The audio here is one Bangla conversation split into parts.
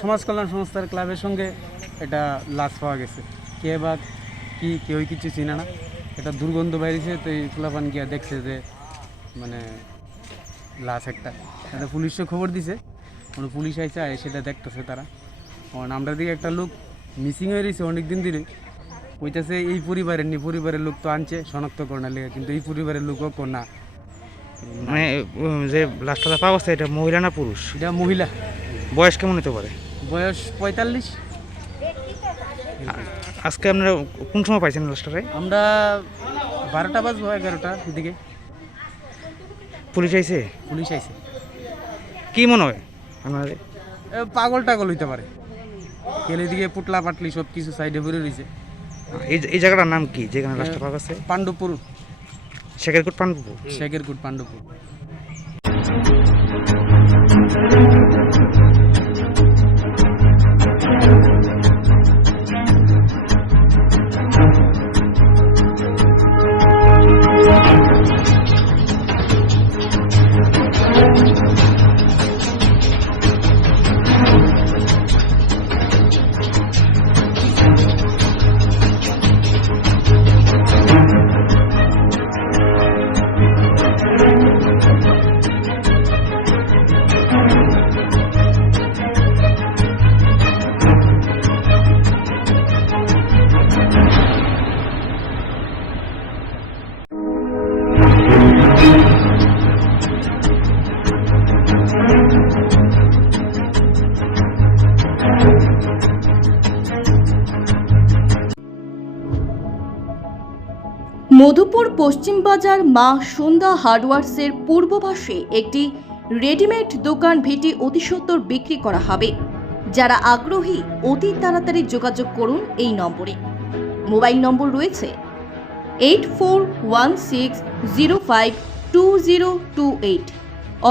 সমাজ কল্যাণ সংস্থার ক্লাবের সঙ্গে এটা লাশ পাওয়া গেছে। কে বা কি কেউই কিছু চিনে না। এটা দুর্গন্ধ বাইরেছে তো এই ফুলাপান গিয়া দেখছে যে মানে লাশ একটা। এটা পুলিশে খবর দিছে। কোনো পুলিশ আইসে আয় সেটা দেখতেছে তারা। কারণ আমরা দিকে একটা লোক মিসিং হয়ে রয়েছে অনেক দিন ধরে। ওইটাছে এই পরিবারের নি পরিবারের লোক তো আনছে শনাক্তকরণের লেগে কিন্তু এই পরিবারের লোকও কো না। মানে যে লাশটা পাওয়া এটা মহিলা না পুরুষ? এটা মহিলা। বয়স কেমন হতে পারে? বয়স পঁয়তাল্লিশ। আজকে আপনারা কোন সময় পাইছেন লাশটারে আমরা বারোটা বাজবো এগারোটার দিকে পুলিশ আইছে? পুলিশ আইছে। কি মনে হয় আপনাদের? এ, পাগল টাগল হইতে পারে। কেলে দিকে পুটলা পাটলি সব কিছু সাইডে ভরে রয়েছে এই জায়গাটার নাম কি যেখানে লাশটা পাওয়া গেছে? পাণ্ডবপুর। শেখেরকুট পানপুর শেখেরকুট পাণ্ডবপুর। মধুপুর পশ্চিম বাজার মা সন্ধ্যা হার্ডওয়ার্সের পূর্ব পাশে একটি রেডিমেড দোকান ভেটি অতি সত্বর বিক্রি করা হবে। যারা আগ্রহী, অতি তাড়াতাড়ি যোগাযোগ করুন এই নম্বরে। মোবাইল নম্বর রয়েছে eight four one six zero five two zero two eight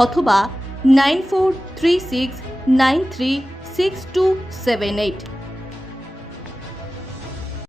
অথবা nine four three six nine three six two seven eight